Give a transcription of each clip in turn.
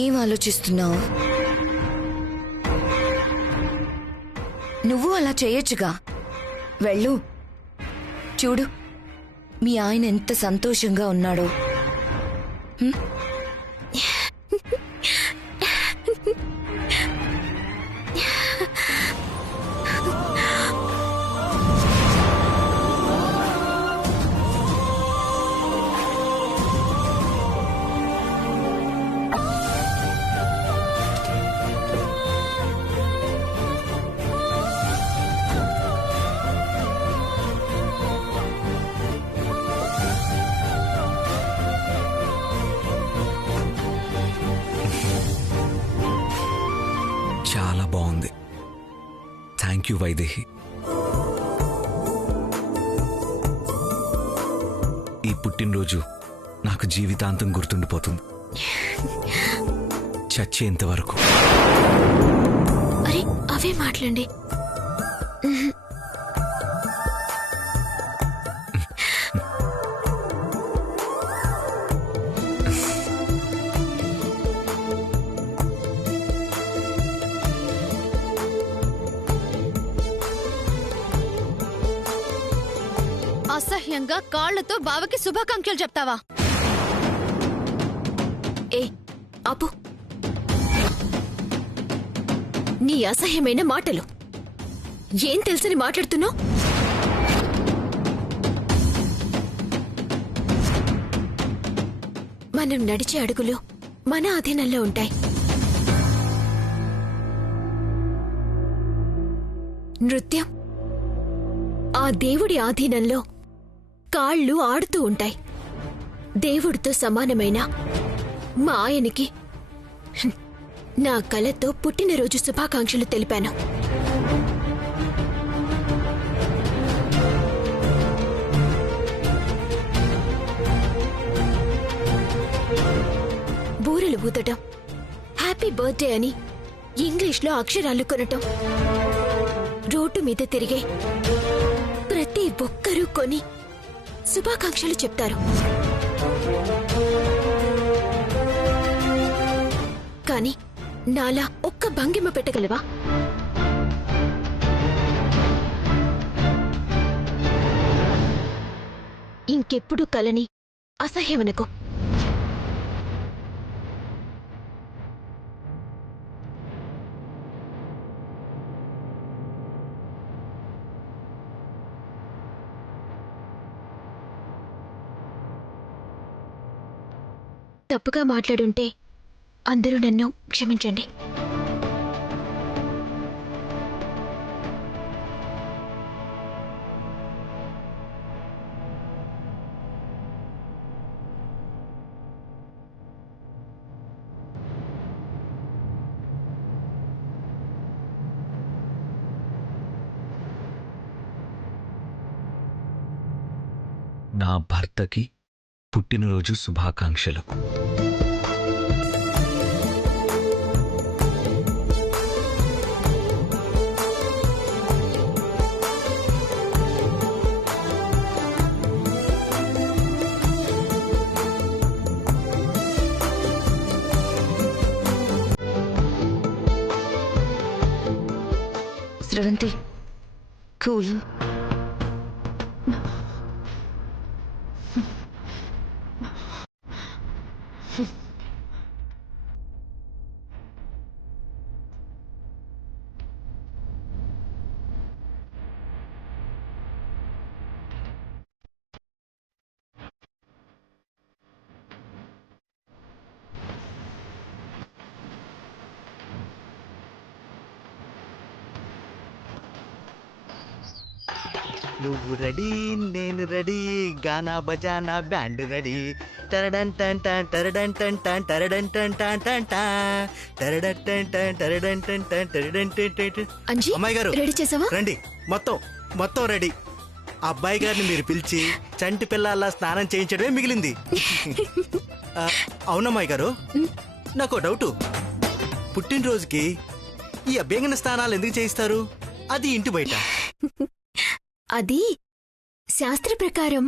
ఏం ఆలోచిస్తున్నావు? నువ్వు అలా చేయొచ్చుగా. వెళ్ళు, చూడు మీ ఆయన ఎంత సంతోషంగా ఉన్నాడో. చాలా బాగుంది. Thank you Vaidehi. ఈ పుట్టినరోజు నాకు జీవితాంతం గుర్తుండిపోతుంది, చచ్చేంత వరకు. అరే అవే మాట్లాడండి. అసహ్యంగా కాళ్లతో బావకి శుభాకాంక్షలు చెప్తావా? ఏ ఆపు. నీ అసహ్యమైన మాటలు ఏం తెలుసని మాట్లాడుతున్నావు? మనం నడిచే అడుగులు మన అధీనంలో ఉంటాయి. నృత్యం ఆ దేవుడి ఆధీనంలో కాళ్ళు ఆడుతూ ఉంటాయి. దేవుడితో సమానమైన మా ఆయనకి నా కలతో పుట్టినరోజు శుభాకాంక్షలు తెలిపాను. బూరెలు ఊదటం, హ్యాపీ బర్త్డే అని ఇంగ్లీష్లో అక్షరాలు కొనటం, రోడ్డు మీద తిరిగే ప్రతి ఒక్కరూ కొని శుభాకాంక్షలు చెప్తారు. కానీ నాలా ఒక్క భంగిమ పెట్టగలవా? ఇంకెప్పుడు కలని అసహ్యమనకు. తప్పుగా మాట్లాడుంటే అందరూ నన్ను క్షమించండి. నా భర్తకి పుట్టినరోజు శుభాకాంక్షలు. స్రవంతి, కూల్. నువ్వు రెడీ, నేను రెడీ, గానా బజానా బ్యాండ్ రెడీ. టరడన్ టన్ టన్ టరడన్ టన్ టన్ టరడన్ టన్ టన్ టన్ టన్ టరడన్ టన్ టన్ టరడన్ టన్ టన్ టరడన్ టన్ టన్. అంజీ, అమ్మాయి గారు రెడీ చేసావా? రండి, మొత్తం రెడీ. అబ్బాయి గారిని మీరు పిలిచి చంటి పిల్లల్లా స్నానం చేయించడమే మిగిలింది. అవునమ్మాయి గారు, నాకు డౌటు. పుట్టినరోజుకి ఈ అభ్యంగన స్నానాలు ఎందుకు చేయిస్తారు? అది ఇంటి బయట. అది శాస్త్ర ప్రకారం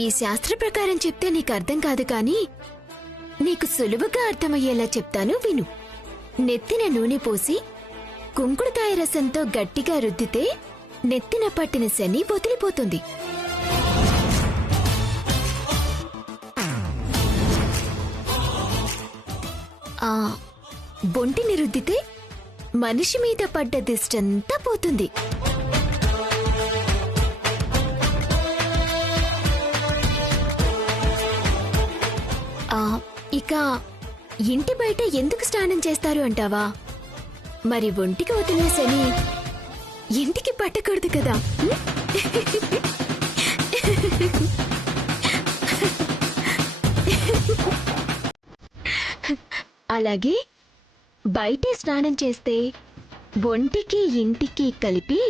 ఈ శాస్త్ర ప్రకారం చెప్తే నీకు అర్థం కాదు కానీ నీకు సులువుగా అర్థమయ్యేలా చెప్తాను విను. నెత్తిన నూనె పోసి కుంకుడుకాయ రసంతో గట్టిగా రుద్దితే నెత్తిన పట్టిన శని వదిలిపోతుంది. ఆ బొంటిని రుద్దితే మనిషి మీద పడ్డ దిష్టంతా పోతుంది. ఇక ఇంటి బయట ఎందుకు స్నానం చేస్తారు అంటావా? మరి ఒంటికి వదిలిన శని ఇంటికి పట్టకూడదు కదా. అలాగే బయటే స్నానం చేస్తే ఒంటికి ఇంటికి కలిపి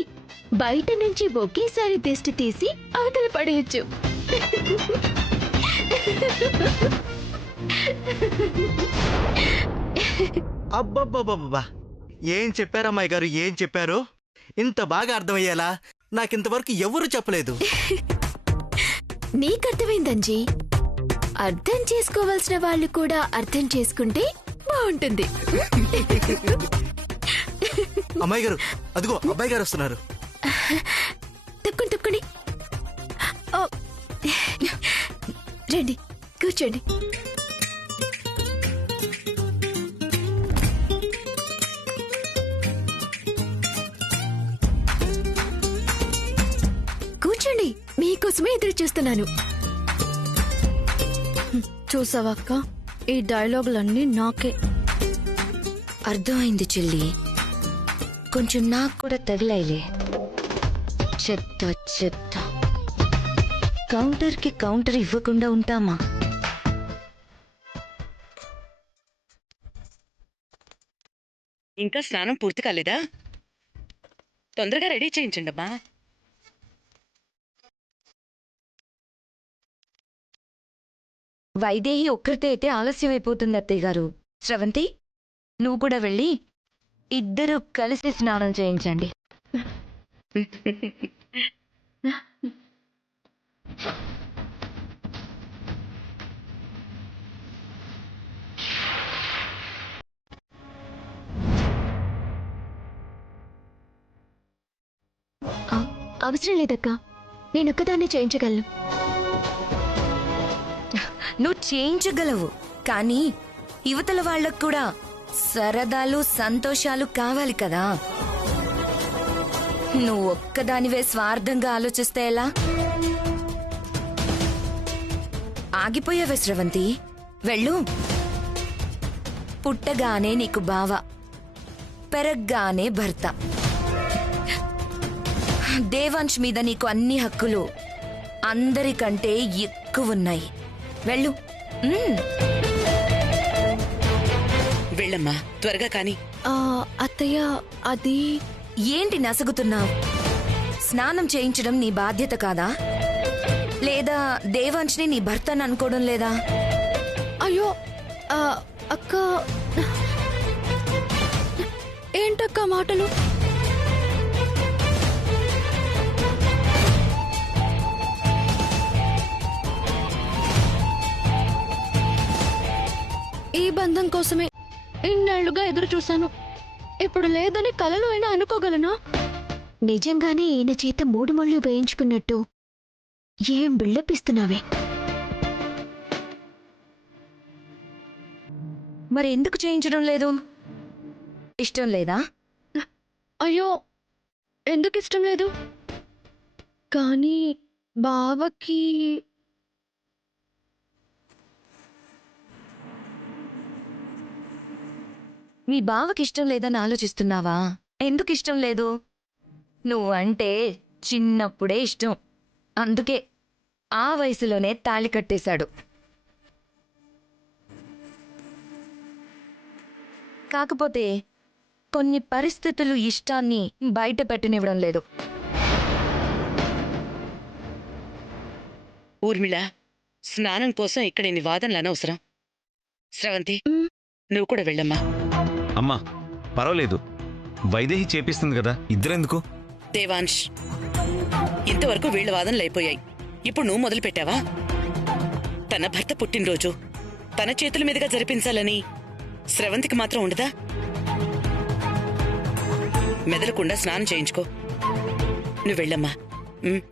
బయట నుంచి ఒకేసారి దిష్టి తీసి అవతల పడేయచ్చు. అబ్బబ్బబ్బబ్బా, ఏం చెప్పారమ్మాయి గారు, ఏం చెప్పారు? ఇంత బాగా అర్థమయ్యేలా నాకింతవరకు ఎవరు చెప్పలేదు. నీకర్థమైందంజీ. అర్థం చేసుకోవాల్సిన వాళ్ళు కూడా అర్థం చేసుకుంటే బాగుంటుంది. అమ్మాయి గారు, అదిగో అబ్బాయి గారు వస్తున్నారు. తప్పకుండా తప్పకుండా. రండి కూర్చోండి. కూర్చోండి, మీకోసమే ఎదురు చూస్తున్నాను. చూసావక్క, ఈ డైలాగులన్నీ నాకే. అర్థమైంది చెల్లి, కొంచెం నాకు కూడా తగిలాయిలే. చెత్త చెత్త, కౌంటర్కి కౌంటర్ ఇవ్వకుండా ఉంటామా? ఇంకా స్నానం పూర్తి కాలేదా? తొందరగా రెడీ చేయించండి అమ్మా. వైదేహి ఒక్కరితే అయితే ఆలస్యం అయిపోతుంది అత్తయ్య గారు. స్రవంతి, నువ్వు కూడా వెళ్ళి ఇద్దరు కలిసి స్నానం చేయించండి. అవసరం లేదక్క, నేనొక్కదాన్ని చేయించగలను. నువ్వు చేయించగలవు, కానీ యువతల వాళ్ళకు కూడా సరదాలు సంతోషాలు కావాలి కదా. నువ్వు ఒక్కదానివే స్వార్థంగా ఆలోచిస్తే ఎలా? ఆగిపోయావే స్రవంతి, వెళ్ళు. పుట్టగానే నీకు బావ, పెరగ్గానే భర్త. దేవాంశ్ మీద నీకు అన్ని హక్కులు అందరికంటే ఎక్కువున్నాయి. వెళ్ళు. వెళ్ళమ్మా, త్వరగా కానీ. అత్తయ్య, అది ఏంటి నసుగుతున్నావు? స్నానం చేయించడం నీ బాధ్యత కాదా? లేదా దేవాంశ్ని నీ భర్తను అనుకోవడం లేదా? అయ్యో అక్క, ఏంటక్క మాటలు? ఈ బంధం కోసమే ఇన్నేళ్లుగా ఎదురు చూశాను. ఇప్పుడు లేదని కలలో అయినా అనుకోగలనా? నిజంగానే ఈయన చేత 3 ముళ్ళు వేయించుకున్నట్టు ఏం బిల్డప్ ఇస్తున్నావే? మరి ఎందుకు చేయించడం లేదు? ఇష్టం లేదా? అయ్యో, ఎందుకు ఇష్టం లేదు? కానీ బావకి మీ బావకి ఇష్టం లేదని ఆలోచిస్తున్నావా? ఎందుకు ఇష్టం లేదు? నువ్వంటే చిన్నప్పుడే ఇష్టం, అందుకే ఆ వయసులోనే తాళి కట్టేశాడు. కాకపోతే కొన్ని పరిస్థితులు ఇష్టాన్ని బయట పెట్టనివ్వడం లేదు. ఊర్మిళ, స్నానం కోసం ఇక్కడ ఇన్ని వాదనలు అనవసరం. స్రవంతి, నువ్వు కూడా వెళ్ళమ్మా. అమ్మా పర్వాలేదు, వైదేహి చేపిస్తుంది కదా, ఇద్దరెందుకు? దేవాంశ్, ఇంతవరకు వీళ్ళ వాదనలు అయిపోయాయి. ఇప్పుడు నువ్వు మొదలు పెట్టావా? తన భర్త పుట్టినరోజు తన చేతుల మీదుగా జరిపించాలని స్రవంతికి మాత్రం ఉండదా? మెదలకుండా స్నానం చేయించుకో. నువ్వు వెళ్ళమ్మా. ఉమ్.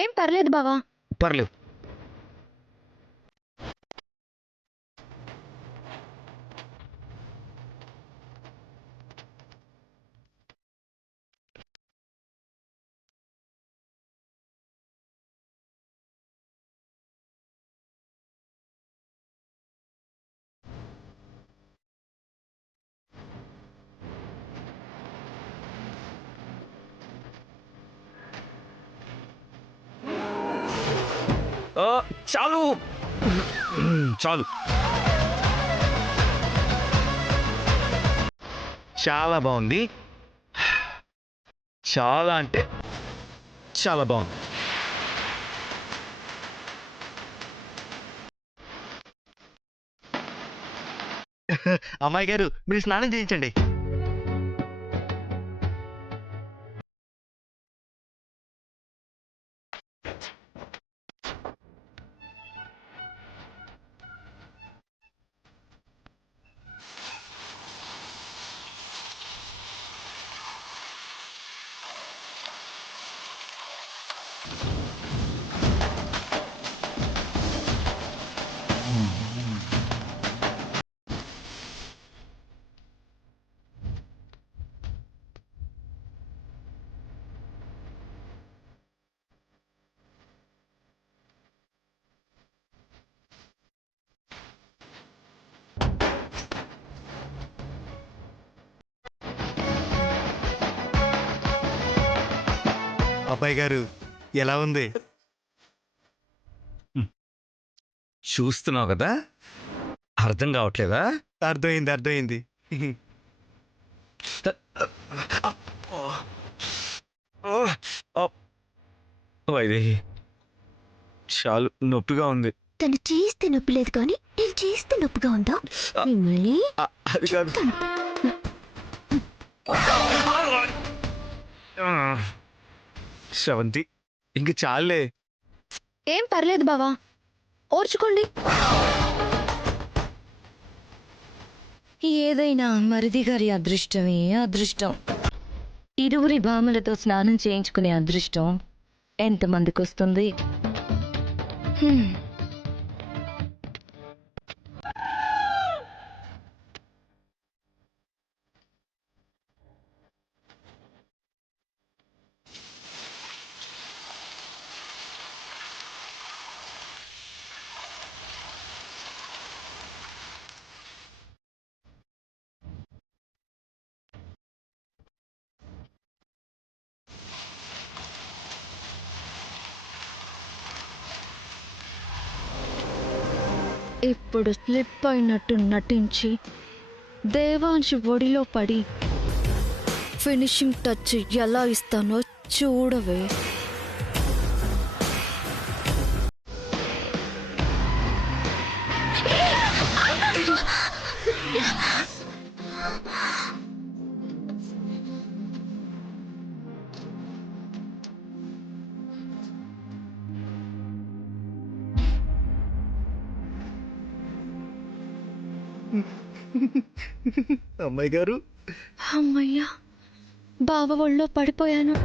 ఏం పర్లేదు బావా. పర్లేదు. చాలు చాలు. చాలా బాగుంది. చాలా అంటే చాలా బాగుంది. అమ్మాయి గారు, మీరు స్నానం చేయించండి. అబ్బాయి గారు, ఎలా ఉంది? చూస్తున్నావు కదా, అర్థం కావట్లేదా? అర్థమైంది, అర్థమైంది. వైదేహి, చాలు, నొప్పిగా ఉంది. తను చేస్తే నొప్పి లేదు కానీ నేను చేస్తే నొప్పిగా ఉందా? మిమ్మల్ని అది కాదు. శ్రవంతి, ఇంక చాలే. ఏం పర్లేదు బావా, ఓర్చుకోండి. ఏదైనా మరిది గారి అదృష్టమే అదృష్టం. ఇరువురి భామలతో స్నానం చేయించుకునే అదృష్టం ఎంతమందికి వస్తుంది? ఇప్పుడు స్లిప్ అయినట్టు నటించి దేవాంశి ఒడిలో పడి ఫినిషింగ్ టచ్ ఎలా ఇస్తానో చూడవే. అమ్మాయి గారు, అమ్మయ్యా, బావ ఒళ్ళో పడిపోయాను.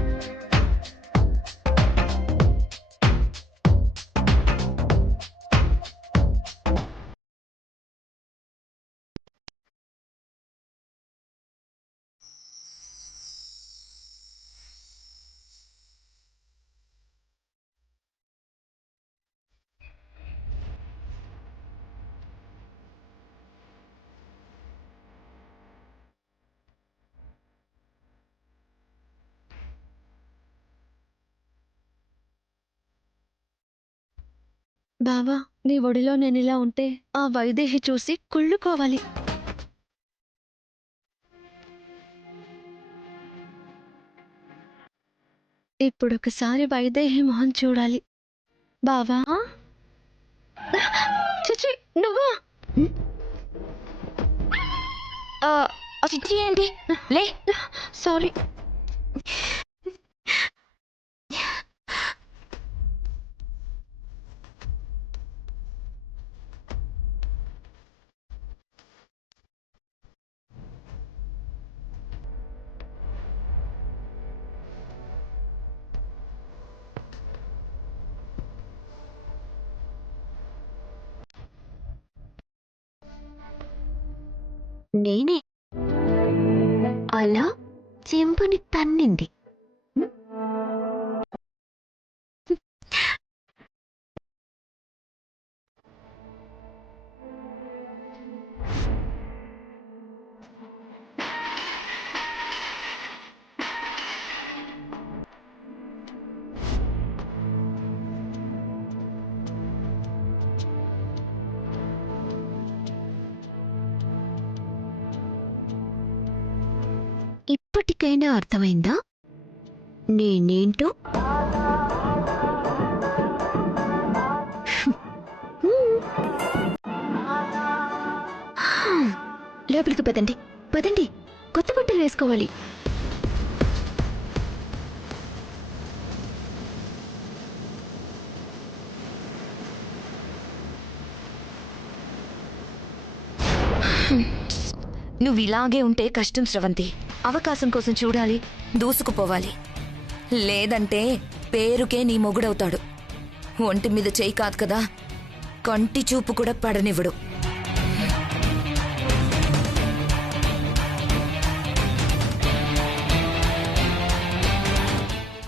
బావా, నీ ఒడిలో నేనిలా ఉంటే ఆ వైదేహి చూసి కుళ్ళుకోవాలి. ఇప్పుడొకసారి వైదేహి మొహం చూడాలి. బావా, చిచి నువ్వా? చిచి ఏంటి? లే, సారీ. నేనే అలా చెంపుని తన్నింది. ఇప్పటికైనా అర్థమైందా నేనేంటో? లోపలికి పదండి, పదండి, కొత్త బట్టలు వేసుకోవాలి. నువ్వు ఇలాగే ఉంటే కష్టం స్రవంతి. అవకాశం కోసం చూడాలి, దూసుకుపోవాలి. లేదంటే పేరుకే నీ మొగుడవుతాడు. ఒంటి మీద చేయి కాదు కదా, కంటి చూపు కూడా పడనివ్వడు.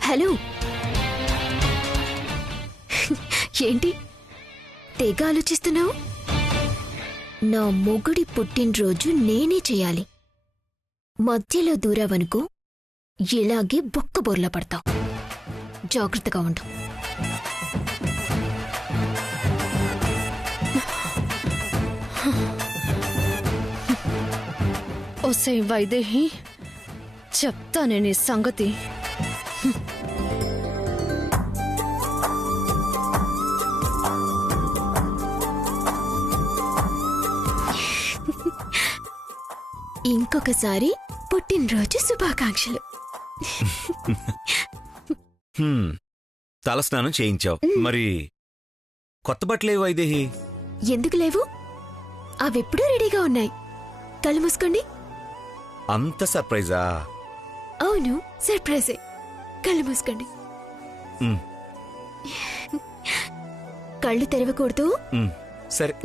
హలో, ఏంటి తెగ ఆలోచిస్తున్నావు? నా మొగుడి పుట్టినరోజు నేనే చేయాలి. మధ్యలో దూరావనుకో ఇలాగే బొక్క బోర్లా పడతావు. జాగ్రత్తగా ఉండు. ఓసే వైదేహి, చెప్తానే నీ సంగతి. ఇంకొకసారి పుట్టినరోజు శుభాకాంక్షలు. తలస్నానం చేయించావు, మరి కొత్త బట్టలేవు వైదేహి? ఎందుకు లేవు? అవెప్పుడూ రెడీగా ఉన్నాయి. కళ్ళు మూసుకోండి. అంత సర్ప్రైజా? అవును, సర్ప్రైజే. కళ్ళు మూసుకోండి. కళ్ళు తెరవకూడదు. సరే.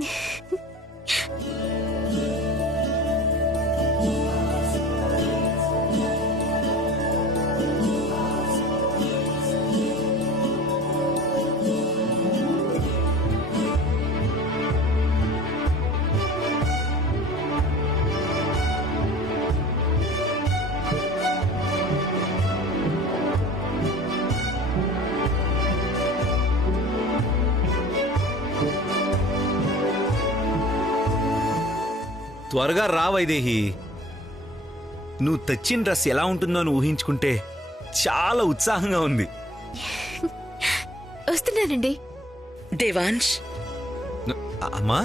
త్వరగా రా వైదేహి. నువ్వు తెచ్చిన డ్రెస్ ఎలా ఉంటుందో అని ఊహించుకుంటే చాలా ఉత్సాహంగా ఉంది. వస్తున్నానండి. దేవాంశ్, అమ్మా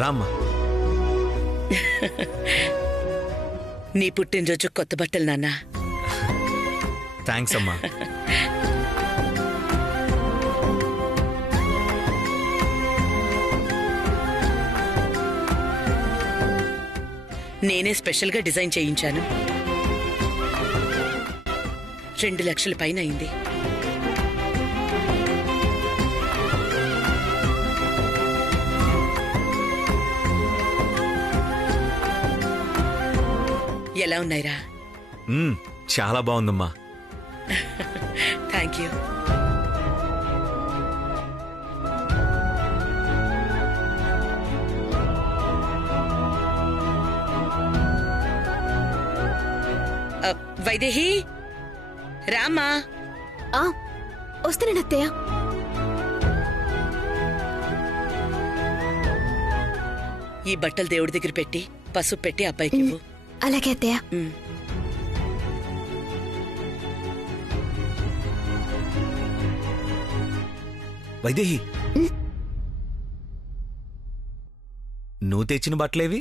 రామ్మా. నీ పుట్టినరోజు కొత్త బట్టలు నాన్న. థ్యాంక్స్ అమ్మా. నేనే స్పెషల్గా డిజైన్ చేయించాను. 2 లక్షల పైన అయింది. ఎలా ఉన్నాయిరా? చాలా బాగుందమ్మా. Thank you. వైదేహి రామా. వస్తున్నాను అత్తయ్య. ఈ బట్టలు దేవుడి దగ్గర పెట్టి పసుపు పెట్టి అబ్బాయికి ఇవ్వు. అలాగే అత్తయ్య. వైదేహి, నువ్వు తెచ్చిన బట్టలేవి?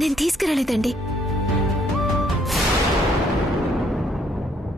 నేను తీసుకురాలేదండి.